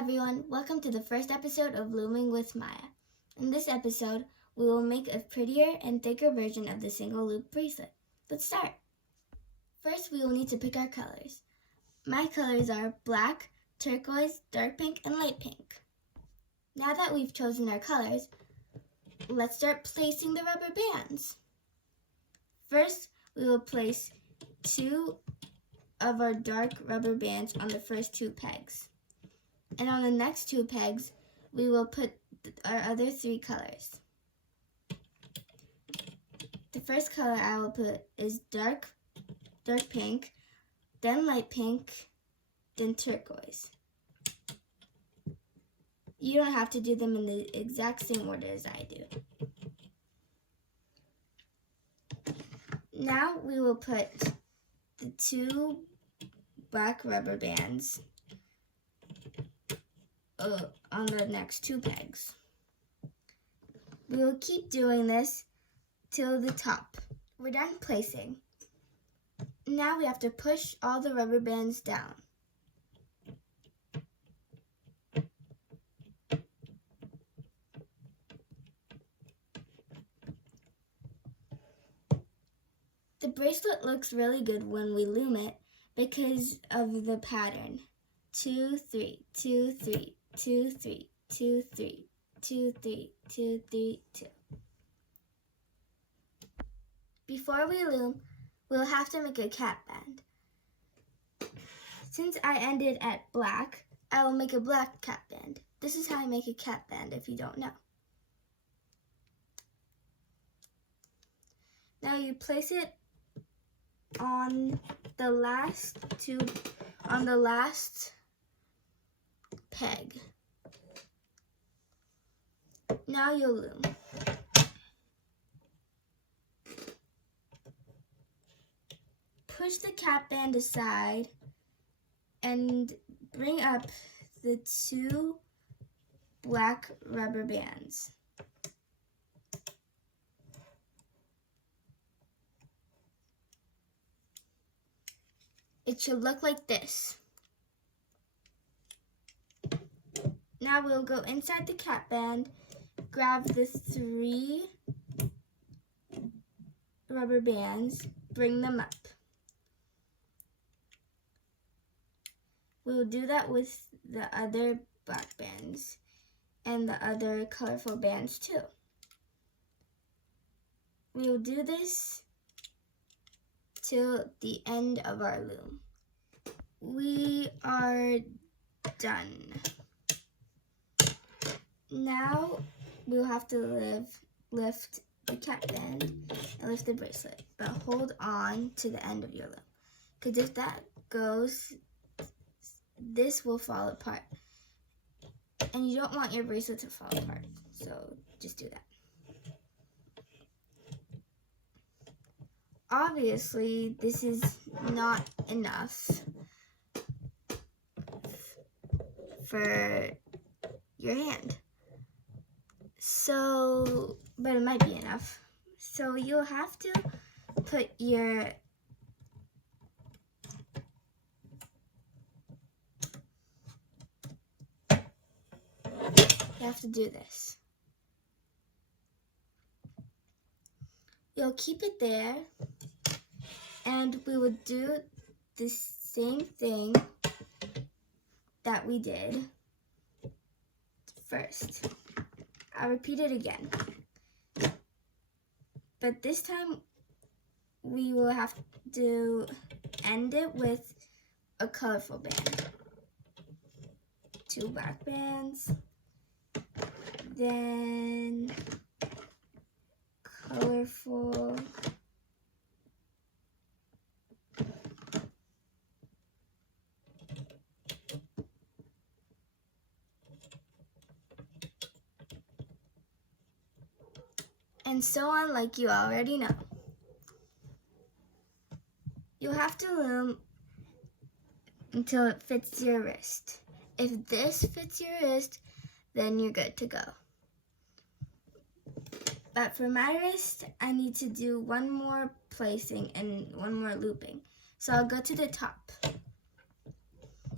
everyone, welcome to the first episode of Looming with Maya. In this episode, we will make a prettier and thicker version of the single loop bracelet. Let's start. First, we will need to pick our colors. My colors are black, turquoise, dark pink, and light pink. Now that we've chosen our colors, let's start placing the rubber bands. First, we will place 2 of our dark rubber bands on the first 2 pegs. And on the next 2 pegs, we will put our other 3 colors. The first color I will put is dark pink, then light pink, then turquoise. You don't have to do them in the exact same order as I do. Now we will put the 2 black rubber bands on the next 2 pegs. We will keep doing this till the top. We're done placing. Now we have to push all the rubber bands down. The bracelet looks really good when we loom it because of the pattern. 2, 3, 2, 3, 2, 3, 2, 3, 2, 3, 2, 3, 2. Before we loom, we'll have to make a cap band. Since I ended at black, I will make a black cap band. This is how I make a cap band if you don't know. Now you place it on the last peg. Now you'll loom. Push the cap band aside and bring up the 2 black rubber bands. It should look like this. Now we'll go inside the cap band, grab the 3 rubber bands, bring them up. We'll do that with the other black bands and the other colorful bands too. We'll do this till the end of our loom. We are done. Now we'll have to lift the cap band and lift the bracelet, but hold on to the end of your loom, because if that goes, this will fall apart, and you don't want your bracelet to fall apart, so just do that. Obviously, this is not enough for your hand. So, but it might be enough. So you'll have to put you have to do this. You'll keep it there, and we will do the same thing that we did first. I'll repeat it again. But this time we will have to end it with a colorful band. 2 black bands, then colorful, and so on, like you already know. You'll have to loom until it fits your wrist. If this fits your wrist, then you're good to go. But for my wrist, I need to do one more placing and one more looping. So I'll go to the top.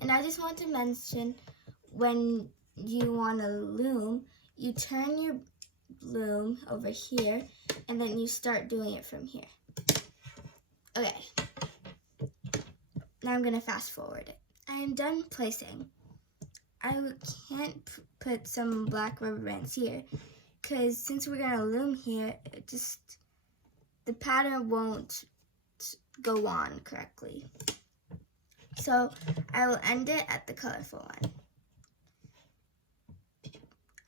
And I just want to mention when you want to loom, you turn your loom over here, and then you start doing it from here. Okay, now I'm going to fast forward it. I am done placing. I can't put some black rubber bands here, because since we're going to loom here, the pattern won't go on correctly. So I will end it at the colorful one.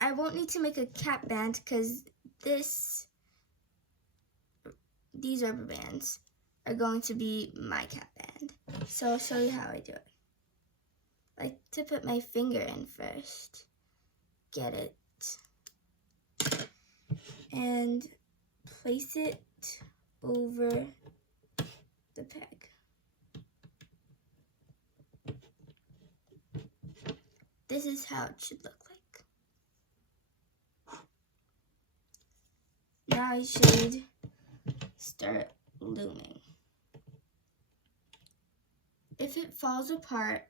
I won't need to make a cap band because these rubber bands are going to be my cap band. So I'll show you how I do it. I like to put my finger in first, get it, and place it over the peg. This is how it should look like. Now I should start looming. If it falls apart,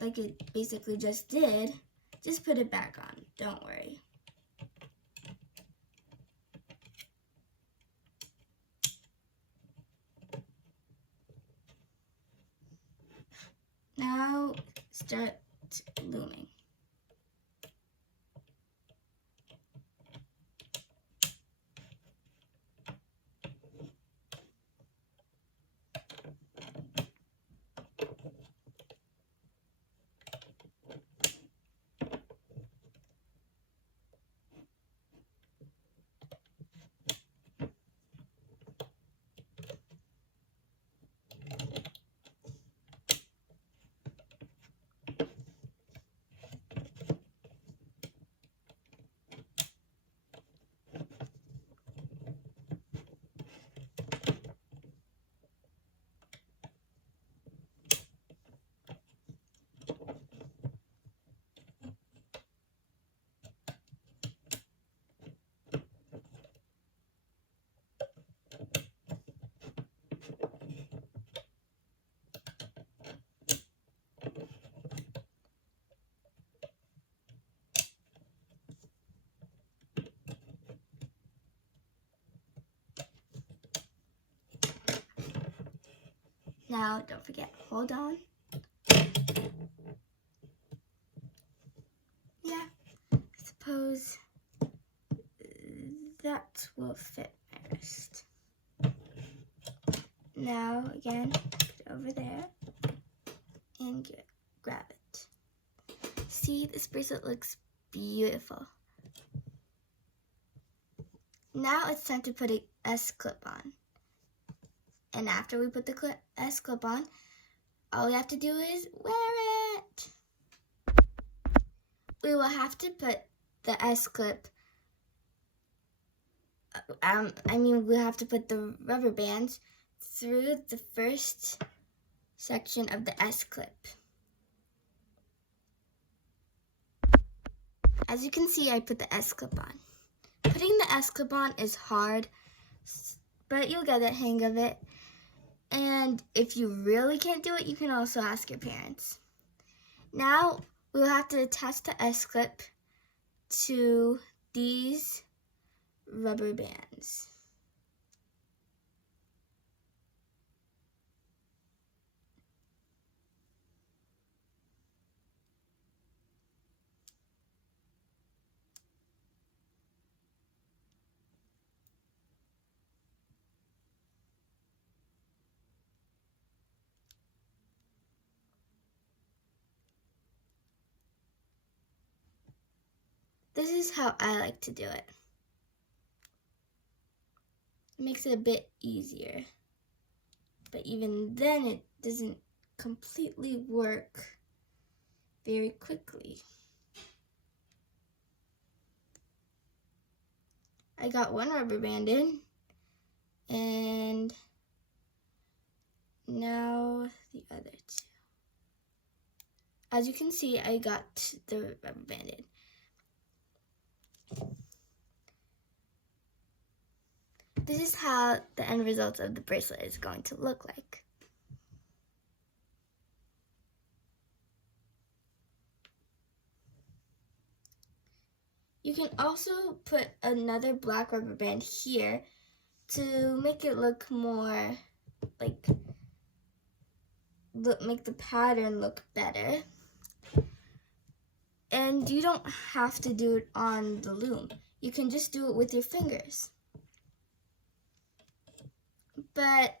like it basically just did, just put it back on, don't worry. Now start looming. Now, don't forget, hold on. Yeah, suppose that will fit my wrist. Now, again, put it over there and grab it. See, this bracelet looks beautiful. Now it's time to put a S-clip on. And after we put the S-clip on, all we have to do is wear it. We will have to put the S-clip, we'll have to put the rubber bands through the first section of the S-clip. As you can see, I put the S-clip on. Putting the S-clip on is hard, but you'll get the hang of it. And if you really can't do it, you can also ask your parents. Now, we'll have to attach the S-clip to these rubber bands. This is how I like to do it. It makes it a bit easier. But even then, it doesn't completely work very quickly. I got one rubber band in, and now the other two. As you can see, I got the rubber band in. This is how the end result of the bracelet is going to look like. You can also put another black rubber band here to make it look more like, make the pattern look better. And you don't have to do it on the loom. You can just do it with your fingers. But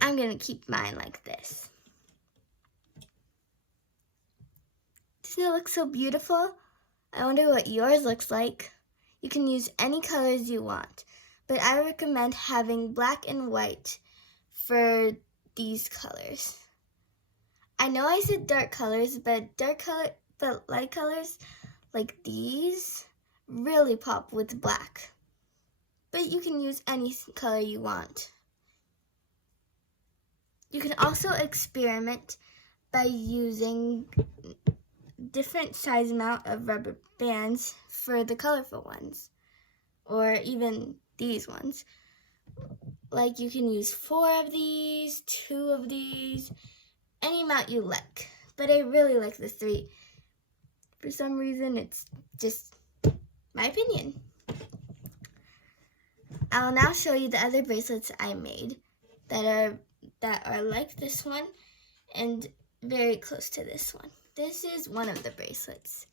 I'm gonna keep mine like this. Doesn't it look so beautiful? I wonder what yours looks like. You can use any colors you want, but I recommend having black and white for these colors. I know I said dark colors, but light colors like these really pop with black. But you can use any color you want. You can also experiment by using different size amount of rubber bands for the colorful ones, or even these ones. Like you can use 4 of these, 2 of these, any amount you like. But I really like the 3. For some reason, it's just my opinion. I'll now show you the other bracelets I made that are like this one and very close to this one. This is one of the bracelets.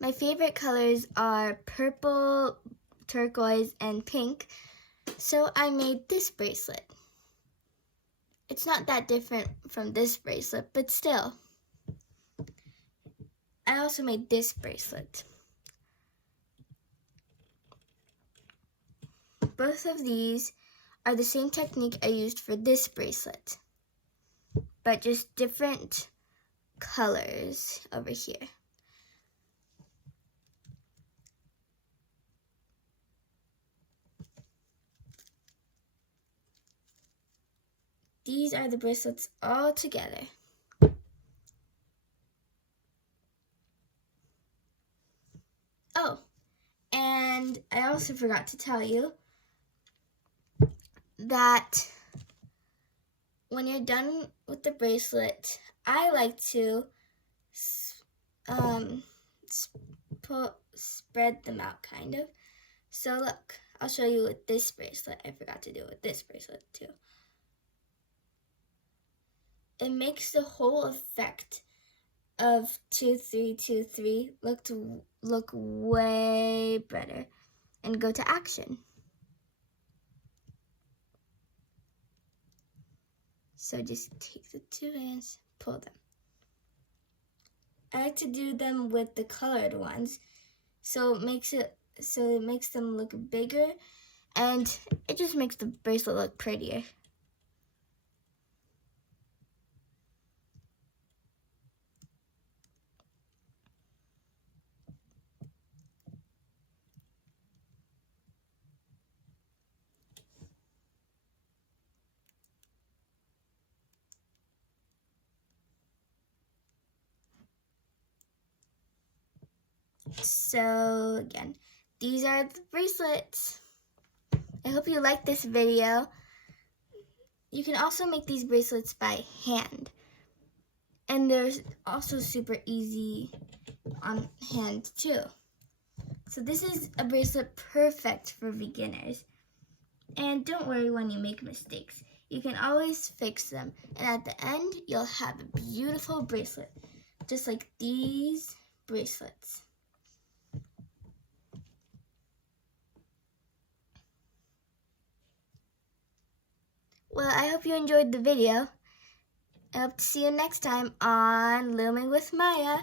My favorite colors are purple, turquoise, and pink, so I made this bracelet. It's not that different from this bracelet, but still. I also made this bracelet. Both of these are the same technique I used for this bracelet, but just different colors over here. These are the bracelets all together. Oh, and I also forgot to tell you that when you're done with the bracelet, I like to spread them out, kind of. So look, I'll show you with this bracelet. I forgot to do it with this bracelet too. It makes the whole effect of 2, 3, 2, 3 look way better. And go to action. So just take the 2 hands, pull them. I like to do them with the colored ones, so it makes them look bigger, and it just makes the bracelet look prettier. So again, these are the bracelets. I hope you liked this video. You can also make these bracelets by hand. And they're also super easy on hand too. So this is a bracelet perfect for beginners. And don't worry when you make mistakes. You can always fix them. And at the end, you'll have a beautiful bracelet, just like these bracelets. Well, I hope you enjoyed the video. I hope to see you next time on Looming with Maya.